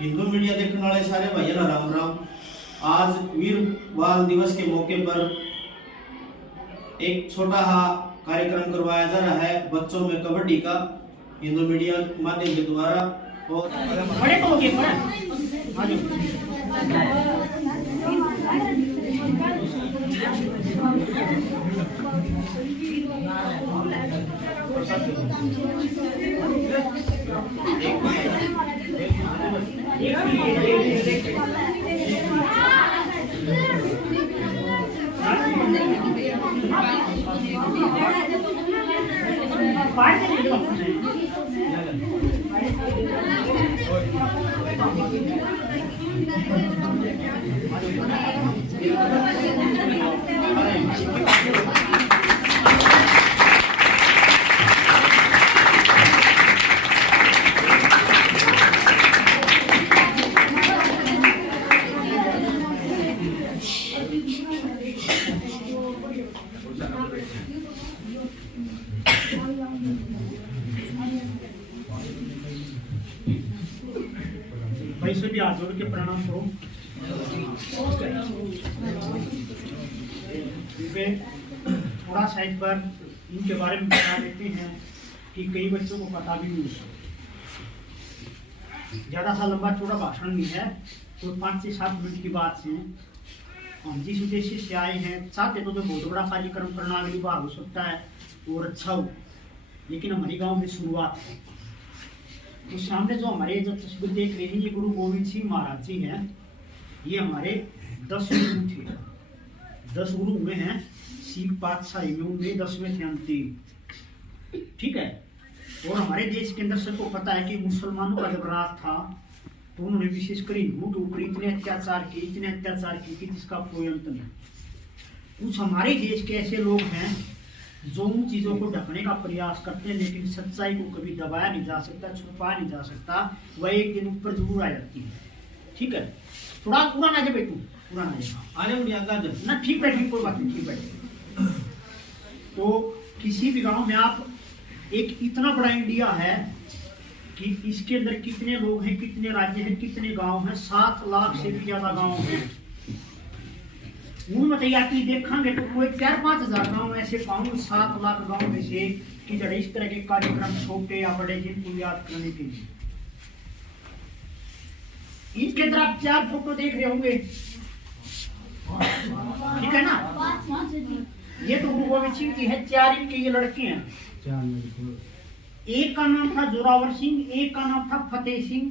Hindu media देखने वाले सारे भाइयों ना राम राम। आज वीर बाल दिवस के मौके पर एक छोटा सा कार्यक्रम करवाया जा रहा है बच्चों में कबड्डी का, हिंदू मीडिया माध्यम के द्वारा। और बड़े को भाई से भी हाथ जोड़ के प्रणाम करो। थोड़ा साइड पर इनके बारे में बता देते हैं कि कई बच्चों को पता भी नहीं है। ज्यादा सा लंबा चौड़ा भाषण नहीं है, तो 5 से 7 मिनट की बात है। हम जिस उद्देश्य से आए हैं चाहते तो बहुत बड़ा कार्यक्रम करना अगली बार हो सकता है और अच्छा हो, लेकिन हमारी गांव में शुरुआत है। तो सामने जो हमारे जो तस्वीर देख रहे हैं ये गुरु गोविंद सिंह महाराज जी हैं। ये हमारे 10 गुरु थे, 10 गुरु हुए हैं सिख पातशाही में, उनमें 10वें थे अंतिम। ठीक है। और हमारे देश के अंदर सबको पता है कि मुसलमानों का जब राज था तो उन्होंने विशेषकर हिंदुओं के ऊपर इतने अत्याचार किए कि जिसका कोई अंत नहीं। कुछ हमारे देश के ऐसे लोग हैं जो उन चीजों को ढकने का प्रयास करते हैं, लेकिन सच्चाई को कभी दबाया नहीं जा सकता, छुपाया नहीं जा सकता। वह एक दिन ऊपर जरूर आ जाती है। ठीक है। थोड़ा पूरा ना जब पूरा ना ठीक बैठे, कोई बात नहीं, ठीक बैठे। तो किसी भी गांव में आप एक इतना बड़ा इंडिया है कि इसके अंदर कितने लोग हैं, कितने राज्य हैं, कितने गांव हैं, 7 लाख से भी ज्यादा गांव हैं। उनमें तैयारी देखेंगे तो कोई 4-5 हजार गाँव ऐसे पाऊंगे 7 लाख गाँव में से कि जड़े इस तरह के कार्यक्रम छोटे या बड़े जिनको याद करने के लिए। इनके अंदर आप 4 फोटो देख रहे होंगे, ठीक है ना। ये तो गुरु गोविंद सिंह की है, 4 इनके ये लड़के हैं। एक का नाम था जोरावर सिंह, एक का नाम था फतेह सिंह,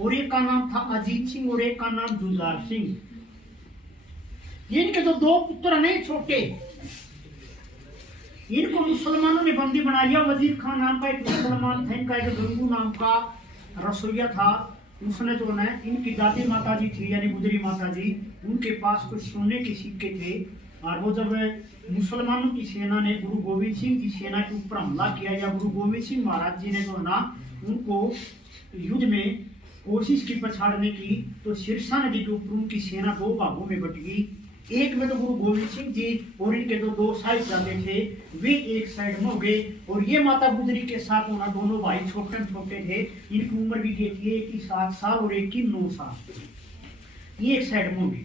और एक का नाम था अजीत सिंह, और एक का नाम जुझार सिंह। इनके जो 2 पुत्र नहीं छोटे, इनको मुसलमानों ने बंदी बना लिया। वजीर खान नाम का एक मुसलमान था, इनका एक गंगू नाम का रसोइया था। उसने जो है इनकी दादी माता जी थी यानी गुजरी माता जी, उनके पास कुछ सोने के सिक्के थे। और वो जब मुसलमानों की सेना ने गुरु गोविंद सिंह की सेना के ऊपर हमला किया, या गुरु गोविंद सिंह महाराज जी ने जो ना उनको युद्ध में कोशिश की पछाड़ने की, तो सिरसा नदी के ऊपर उनकी सेना 2 भागों में बट गई। एक में तो गुरु गोविंद सिंह जी और इनके जो 2 साहिबजादे थे वे एक साइड में हो गए, और ये माता गुजरी के साथ होना दोनों भाई छोटे छोटे थे। इनकी उम्र भी थी, एक की 7 साल और एक की 9 साल। ये एक साइड में हो गई।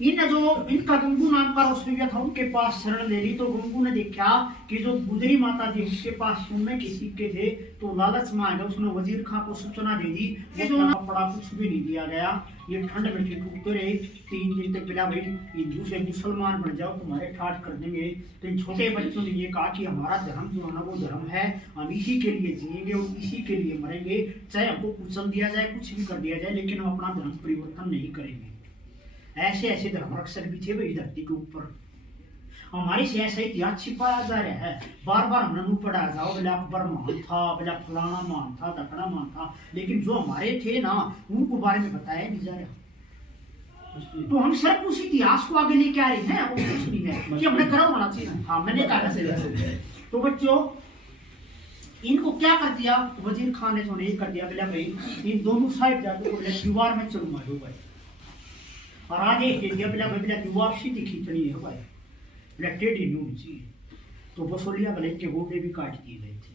इन जो इनका गंगू नाम का रसोइया था उनके पास शरण ले ली, तो गंगू ने देखा कि जो गुजरी माता जी उसके पास सोने के सिक्के थे, तो लालच में आ गया। उसने वजीर खां को सूचना दे दी, पड़ा कुछ भी नहीं दिया गया। ये ठंड में टूटते रहे 3 दिन तक। बिना भाई हिंदू से मुसलमान बन जाओ, तुम्हारे ठाठ कर देंगे। तो इन छोटे बच्चों ने ये कहा कि हमारा धर्म जो है ना वो धर्म है, हम इसी के लिए जिएंगे और इसी के लिए मरेंगे, चाहे हमको कुचल दिया जाए, कुछ भी कर दिया जाए, लेकिन हम अपना धर्म परिवर्तन नहीं करेंगे। ऐसे ऐसे धर्म रक्षक भी थे भाई धरती के ऊपर। हमारे से ऐसा इतिहास छिपाया जा रहा है, बार बार हमने मुंह पढ़ा जाओ, बोले अकबर महान था, बोले फलाना महान था, दकड़ा महान था, लेकिन जो हमारे थे ना उनको बारे में बताया नहीं जा रहा। तो हम सिर्फ उस इतिहास को आगे लेके आ रहे हैं, वो कुछ नहीं है कि हमने गर्व होना चाहिए। हाँ, मैंने कहा। तो बच्चों इनको क्या कर दिया, वजीर खान ने तो नहीं कर दिया, बोला भाई इन दोनों साइड जाकर दीवार में चढ़ मारो भाई। और आगे दीवार सीधी खींचनी है भाई, टेढ़ी नहीं होनी चाहिए। तो बसोलिया गले के गोडे भी काट दिए गए थे।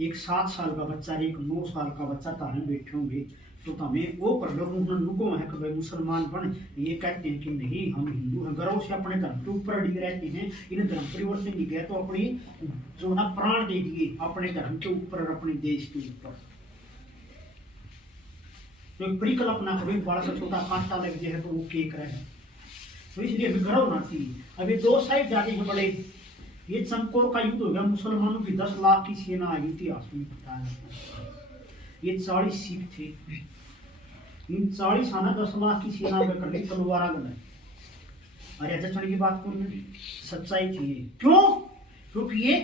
एक 7 साल का बच्चा एक 9 साल का बच्चा तारण बैठे होंगे तो हमें वो कर लो उनको है कि भाई मुसलमान बन। ये कहते हैं कि नहीं हम हिंदू हैं, गर्व से अपने धर्म के ऊपर अड़ी रहते हैं। इन धर्म परिवर्तन नहीं गया तो अपनी जो ना प्राण दे दिए अपने धर्म के ऊपर और अपने देश के ऊपर। तो एक परिकल्पना करो बड़ा सा छोटा कांटा लग जाए तो वो केक रहे, तो इसलिए हमें गर्व होना चाहिए। अभी 2 साइड जाके हैं बड़े, ये चमकोर का युद्ध हो गया, मुसलमानों की 10 लाख की सेना आई थी, इतिहास में बताया जाता है। ये 40 सिख थे, इन 40 आना 10 लाख की सेना में कर ली तलवार गए। अरे अच्छा की बात कौन सच्चाई थी ये, क्यों? क्योंकि ये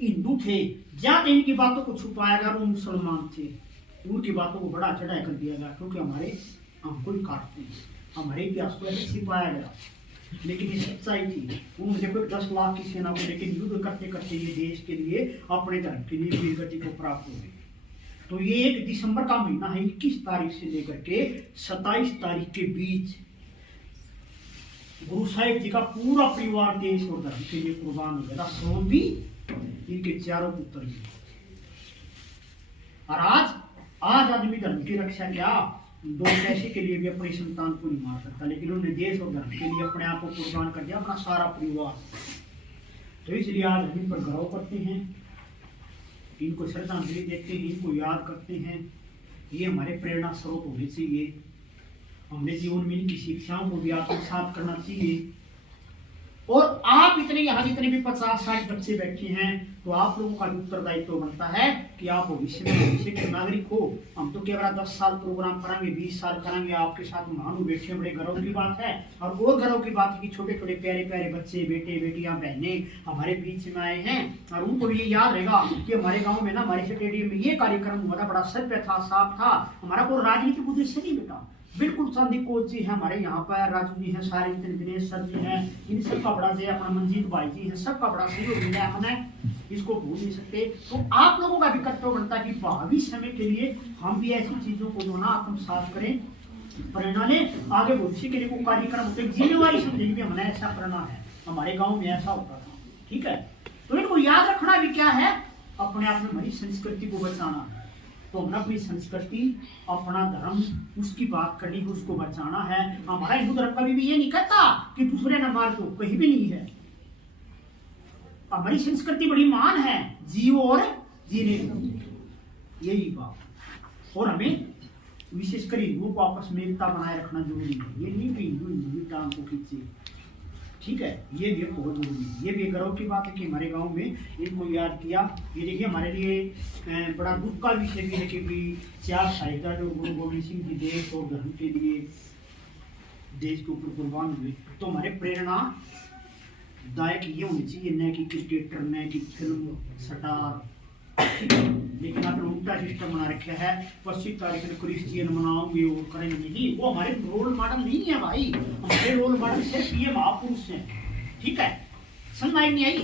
हिंदू थे, ज्यादा इनकी बातों को छुपाया गया। वो मुसलमान थे, उनकी बातों को बड़ा चढ़ाया कर दिया गया, क्योंकि हमारे हमको ही काटते हैं, हमारे इतिहास को ऐसे छिपाया गया। लेकिन ये सच्चाई थी। उन्होंने देखो 10 लाख की सेना को लेकर युद्ध करते करते ये देश के लिए अपने धर्म के लिए वीर गति को प्राप्त हो गई। तो ये 1 दिसंबर का महीना है, 21 तारीख से लेकर के 27 तारीख के बीच गुरु साहिब जी का पूरा परिवार देश और धर्म के लिए कुर्बान हो गया था। सोम भी, इनके 4 पुत्र भी। और आज आदमी धर्म की रक्षा क्या 2 पैसे के लिए भी अपनी संतान को नहीं मार सकता, लेकिन उन्होंने देश और धर्म के लिए अपने आप को कुर्बान कर दिया, अपना सारा परिवार। तो इसलिए आज हम इन पर गर्व करते हैं, इनको श्रद्धांजलि देते हैं, इनको याद करते हैं। ये हमारे प्रेरणा स्रोत होने चाहिए। हमने जीवन में इनकी शिक्षाओं को भी आत्मसात करना चाहिए। और आप इतने यहाँ जितने भी 50-60 बच्चे बैठे हैं, तो आप लोगों का उत्तरदायित्व तो बनता है कि आप भविष्य में भविष्य के नागरिक हो। हम तो केवल 10 साल प्रोग्राम कराएंगे, 20 साल कराएंगे, आपके साथ महानु बैठे, बड़े गर्व की बात है। और वो गर्व की बात है कि छोटे छोटे प्यारे प्यारे बच्चे, बेटे बेटियां, बहने हमारे बीच में आए हैं। और उनको ये याद रहेगा कि हमारे गाँव में ना, हमारे स्टेडियम में ये कार्यक्रम हुआ था, बड़ा सभ्य था, साफ था, हमारा कोई राजनीतिक उद्देश्य नहीं बेटा। बिल्कुल चांदी कोच जी है हमारे यहाँ पर, राजू जी हैं, सारे दिनेश सर जी हैं, इन सब का बड़ा जय, अपना मंजीत भाई जी हैं, सबका बड़ा सहयोग मिला है, हमें इसको भूल नहीं सकते। तो आप लोगों का भी कर्तव्य बनता है कि भावी समय के लिए हम भी ऐसी चीजों को जो ना आत्मसात करें, प्रेरणा लें, आगे भविष्य के लिए कोई कार्यक्रम होते जिम्मेवारी समझेंगे कि हमने ऐसा करना है, हमारे गाँव में ऐसा होता था। ठीक है, तो इनको याद रखना भी क्या है, अपने आप में हमारी संस्कृति को बचाना है। तो हमने अपनी संस्कृति, अपना धर्म, उसकी बात करनी है, उसको बचाना है। हमारा हिंदू धर्म कभी भी ये नहीं कहता कि दूसरे न मार दो, कहीं भी नहीं है। हमारी संस्कृति बड़ी महान है, जियो और जीने दो, यही बात। और हमें विशेषकर हिंदुओं को आपस में एकता बनाए रखना जरूरी है। ये नहीं कि हिंदू टांग को खींचे, ठीक है, ये भी बहुत जरूरी है। ये भी गर्व की बात है कि हमारे गांव में इनको याद किया। ये देखिए हमारे लिए बड़ा दुख का विषय भी है कि 4 साहित्य जो गुरु गोविंद सिंह जी देश और धर्म के लिए देश के ऊपर कुर्बान हुए। तो हमारे प्रेरणा दायक ये होनी चाहिए, न कि क्रिकेटर, न कि फिल्म स्टार, लेकिन आपने उल्टा सिस्टम बना रखा है, 25 तारीख को क्रिश्चियन मनाओगे और करेंगे नहीं। वो हमारे रोल मॉडल नहीं है भाई, हमारे रोल मॉडल सिर्फ ये महापुरुष हैं। ठीक है, समझ आई नहीं आई?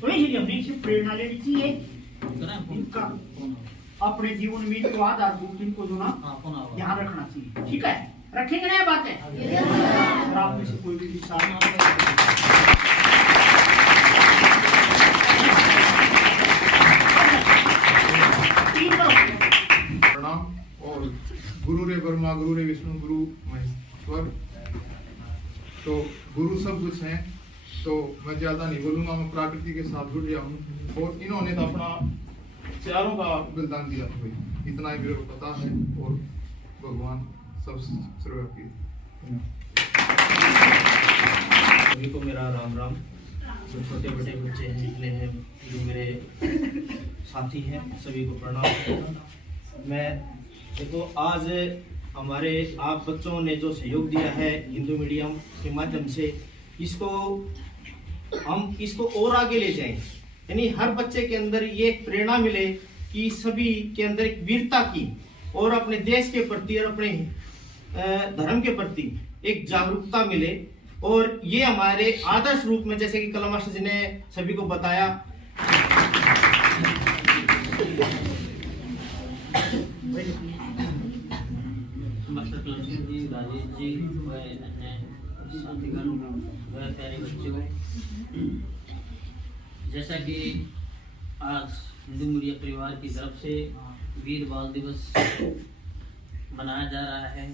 तो यही हमने इनसे प्रेरणा लेनी चाहिए, इनका अपने जीवन में इनको आधारभूत इनको जो ना ध्यान रखना चाहिए। ठीक है, रखेंगे ना ये बातें? और आप में से कोई भी और गुरु रे ब्रह्मा, गुरु रे विष्णु, गुरु महेश्वर, तो गुरु सब कुछ हैं। तो मैं ज्यादा नहीं बोलूंगा, मैं प्रकृति के साथ जुड़ गया हूँ। और इन्होंने तो अपना चारों का बलिदान दिया था भाई, इतना ही मेरे को पता है। और भगवान सब सर्वव्यापी। सभी को मेरा राम राम। जो छोटे बड़े बच्चे हैं, जितने हैं, जो मेरे साथी हैं, सभी को प्रणाम। मैं देखो आज हमारे आप बच्चों ने जो सहयोग दिया है हिंदू मीडियम के माध्यम से, इसको हम इसको और आगे ले जाएं, यानी हर बच्चे के अंदर ये प्रेरणा मिले कि सभी के अंदर एक वीरता की और अपने देश के प्रति और अपने धर्म के प्रति एक जागरूकता मिले। और ये हमारे आदर्श रूप में, जैसे कि कलम मास्टर जी ने सभी को बताया, जी, राजेश जी व अन्य साथीगण व प्यारे बच्चों, जैसा कि आज हिंदू मीडिया परिवार की तरफ से वीर बाल दिवस मनाया जा रहा है।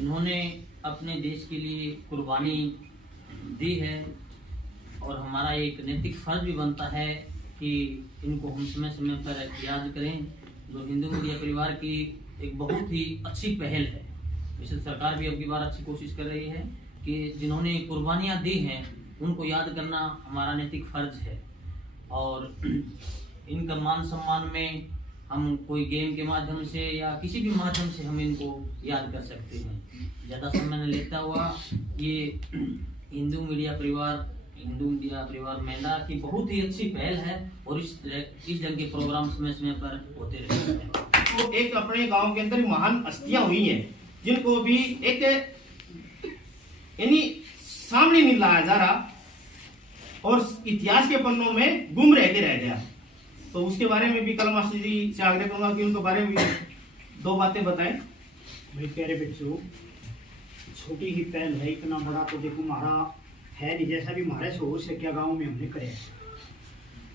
इन्होंने अपने देश के लिए कुर्बानी दी है और हमारा एक नैतिक फर्ज भी बनता है कि इनको हम समय समय पर याद करें। जो हिंदू मीडिया परिवार की एक बहुत ही अच्छी पहल है, वैसे सरकार भी अब की बार अच्छी कोशिश कर रही है कि जिन्होंने कुर्बानियाँ दी हैं उनको याद करना हमारा नैतिक फर्ज है। और इनका मान सम्मान में हम कोई गेम के माध्यम से या किसी भी माध्यम से हम इनको याद कर सकते हैं। ज़्यादा समय न लेता हुआ ये हिंदू मीडिया परिवार महिला की बहुत ही अच्छी पहल है और इस ढंग के प्रोग्राम समय समय पर होते रहते हैं। तो एक अपने गांव के अंदर महान हस्तियां हुई हैं जिनको भी एक यानी सामने नहीं लाया जा रहा और इतिहास के पन्नों में गुम रह के रह गया। तो उसके बारे में भी कल मास्टर जी से आग्रह करूंगा कि उनके बारे में भी दो बातें बताएं। भाई प्यारे बच्चों, छोटी ही पहल है, इतना बड़ा तो देखो हमारा है नहीं। जैसा भी हमारे से हो सके गाँव में हमने करे।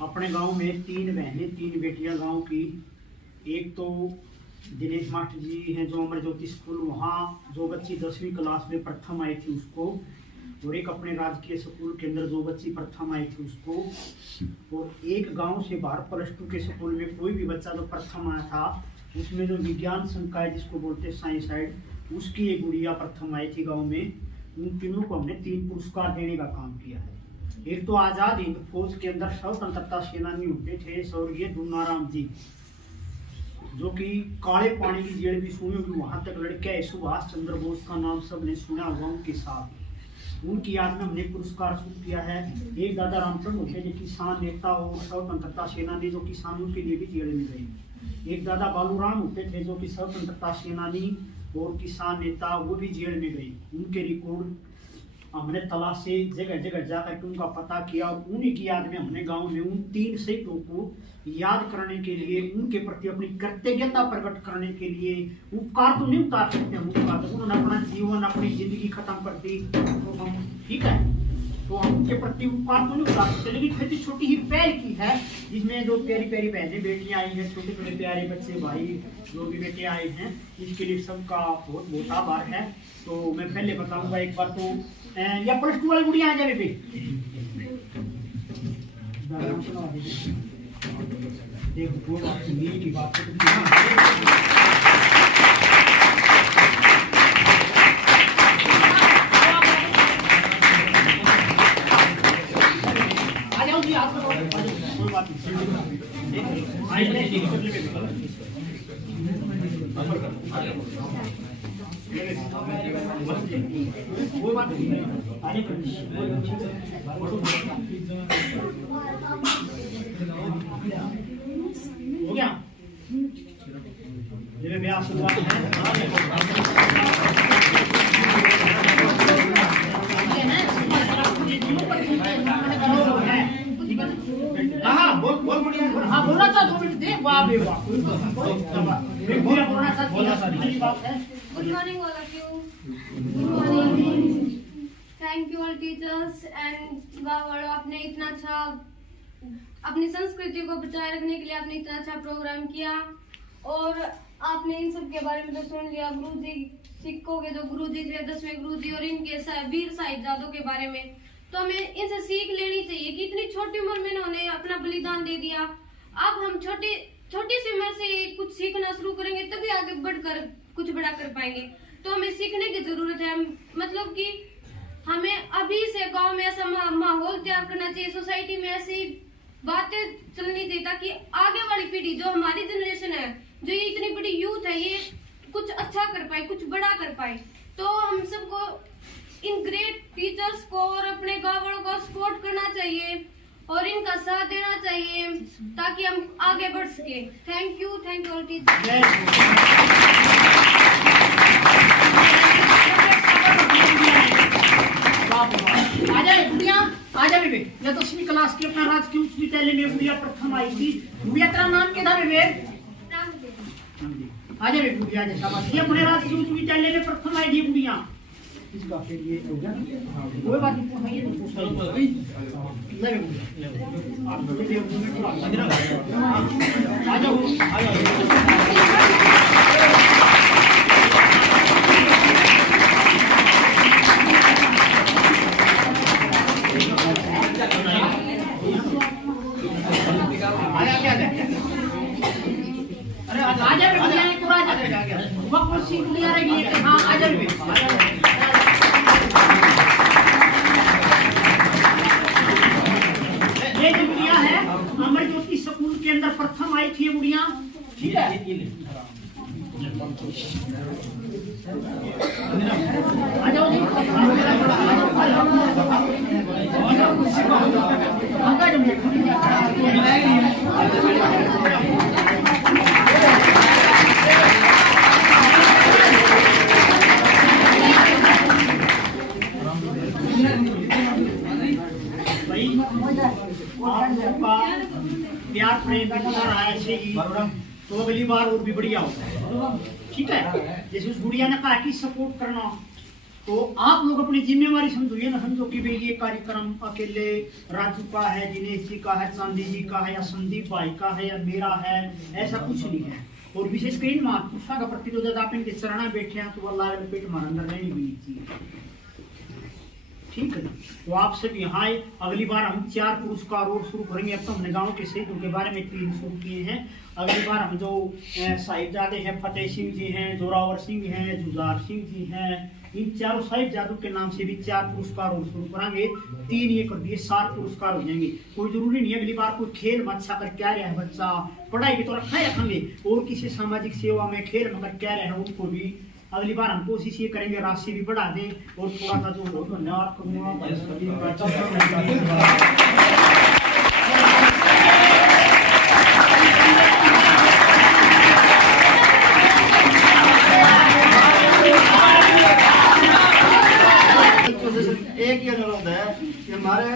अपने गांव में 3 बहनें 3 बेटियां गांव की। एक तो दिनेश मास्टर जी हैं जो अमर ज्योति स्कूल, वहाँ जो बच्ची 10वीं क्लास में प्रथम आई थी उसको, और एक अपने राजकीय स्कूल के अंदर जो बच्ची प्रथम आई थी उसको, और एक गांव से बाहर +2 के स्कूल में कोई भी बच्चा जो प्रथम आया था उसमें जो विज्ञान संकाय जिसको बोलते हैं साइंस साइड, उसकी एक गुड़िया प्रथम आई थी गाँव में। उन तीनों को हमने 3 पुरस्कार देने का काम किया है। एक तो आजाद हिंद फौज के अंदर स्वतंत्रता सेनानी होते थे स्वर्गीय दुन्नाराम जी, जो कि काले पानी की जेल भी सुनी होगी, वहां तक लड़के है। सुभाष चंद्र बोस का नाम सबने सुना होगा उनके साथ। उनकी याद में हमने पुरस्कार शुरू किया है। एक दादा रामचंद्र होते जो किसान नेता और स्वतंत्रता सेनानी, जो किसानों के लिए भी जेल में गए। एक दादा बालूराम होते थे जो कि स्वतंत्रता सेनानी और किसान नेता, वो भी जेल में गए। उनके रिकॉर्ड हमने तलाशे जगह जगह जाकर उनका पता किया और उन्हीं की याद में हमने गांव में उन 3 शहीदों को याद करने के लिए, उनके प्रति अपनी कृतज्ञता प्रकट करने के लिए, उपकार तो नहीं उतार सकते हम उपकार, तो उन्होंने अपना जीवन अपनी जिंदगी खत्म कर दी तो हम ठीक है, तो हम उनके प्रति उपकार तो नहीं उतार सकते। लेकिन फिर छोटी ही पहल की है जिसमें जो प्यारी प्यारी बहनें बेटियां आई हैं, छोटे छोटे प्यारे बच्चे भाई जो भी बेटे आए हैं, इसके लिए सबका बहुत बहुत आभार है। तो मैं पहले बताऊंगा एक बार तो या +2 वाली गुड़िया आ जाए पे देखो वो बात सुनिए की बात आ जाओ जी, आप कोई बात वो बात हो गया। मेरे ब्याह शुरुआत है। हाँ बोल बढ़िया। हाँ बोलना था 2 मिनट दे। वाह बे वाह, बोलना था बात है। Good morning all of you. Good morning. Thank you all teachers and गाँव वालों, आपने इतना अच्छा अपनी संस्कृति को बचाए रखने के लिए आपने इतना अच्छा प्रोग्राम किया और आपने इन सब के बारे में तो सुन लिया। गुरुजी सिखों के जो गुरुजी थे 10वें गुरुजी और इनके वीर साहिबजादों के बारे में, तो हमें इनसे सीख लेनी चाहिए कि इतनी छोटी उम्र में इन्होंने अपना बलिदान दे दिया। अब हम छोटी सी उम्र से कुछ सीखना शुरू करेंगे तभी आगे बढ़कर कुछ बड़ा कर पाएंगे। तो हमें सीखने की जरूरत है। मतलब कि हमें अभी से गांव में ऐसा माहौल तैयार करना चाहिए, सोसाइटी में ऐसी बातें चलनी चाहिए ताकि आगे वाली पीढ़ी जो हमारी जनरेशन है, जो ये इतनी बड़ी यूथ है, ये कुछ अच्छा कर पाए, कुछ बड़ा कर पाए। तो हम सबको इन ग्रेट टीचर्स को और अपने गाँव वालों को सपोर्ट करना चाहिए और इनका साथ देना चाहिए ताकि हम आगे बढ़ सके। Thank you all teachers. आजा बेबे, या 10वीं क्लास की अपना राजकीय उच्च विद्यालय में गुड़िया प्रथम आई थी। गुड़िया तेरा नाम क्या था बेबे? आजा बेबे गुड़िया, शाबाश। ये अपने राजकीय उच्च विद्यालय में प्रथम आई थी गुड़िया। इसका फिर ये हो गया कोई बात नहीं पूछा ये तो पूछा ही नहीं आप मुझे दे आ जाओ ये जो गुड़िया है अमर ज्योति स्कूल के अंदर प्रथम आई थी ये गुड़िया ठीक है आ जाओ जी प्यार प्रेम तो अगली बार और भी बढ़िया होगा ठीक है। जैसे उस गुड़िया ने कहा कि सपोर्ट करना तो आप लोग अपनी जिम्मेवारी समझो, ये ना समझो कि भाई ये कार्यक्रम अकेले राजू का है, दिनेश जी का है, चांदी जी का है या संदीप भाई का है या मेरा है, ऐसा कुछ नहीं है। और विशेष कहीं मात पुष्पा का प्रति तो जब आप इनके चरण बैठे हैं तो अल्लाह के पेट मार अंदर नहीं भी चाहिए ठीक है। तो आप सब यहाँ आए। अगली बार हम 4 पुरस्कार और शुरू करेंगे। अब तो हमने गाँव के शहीदों के बारे में 3 शुरू किए हैं। अगली बार हम जो साहिबजादे हैं, फतेह सिंह जी हैं, जोरावर सिंह हैं, जुजार सिंह जी हैं, इन चारों साहिबजादों के नाम से भी 4 पुरस्कार और शुरू करेंगे। 3 ये कर दिए 7 पुरस्कार हो जाएंगे। कोई जरूरी नहीं है अगली बार कोई खेल में अच्छा कर क्या रहा है बच्चा, पढ़ाई भी तो रखा ही रखेंगे और किसी सामाजिक सेवा में खेल में कर क्या रहा है उनको भी अगली बार हम कोशिश ये करेंगे राशि भी बढ़ा दें और थोड़ा सा जो धन्यवाद करूँगा। एक ही अनुरोध है कि हमारे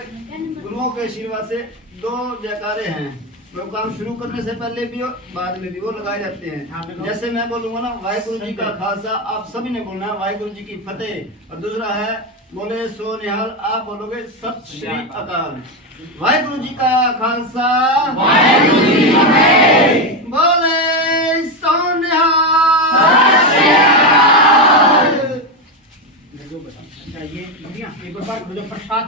गुरुओं के आशीर्वाद से 2 जयकारे हैं वो काम शुरू करने से पहले भी और बाद में भी वो लगाए जाते हैं। जैसे मैं बोलूंगा ना वाहिगुरु जी का खालसा, आप सभी ने बोलना है वाहिगुरु जी की फतेह। और दूसरा है बोले सो निहाल, आप बोलोगे सत श्री अकाल। वाहिगुरु जी का खालसा, वाहिगुरु जी की फतेह, बोले सो निहाल, सत श्री अकाल। ये एक बार प्रसाद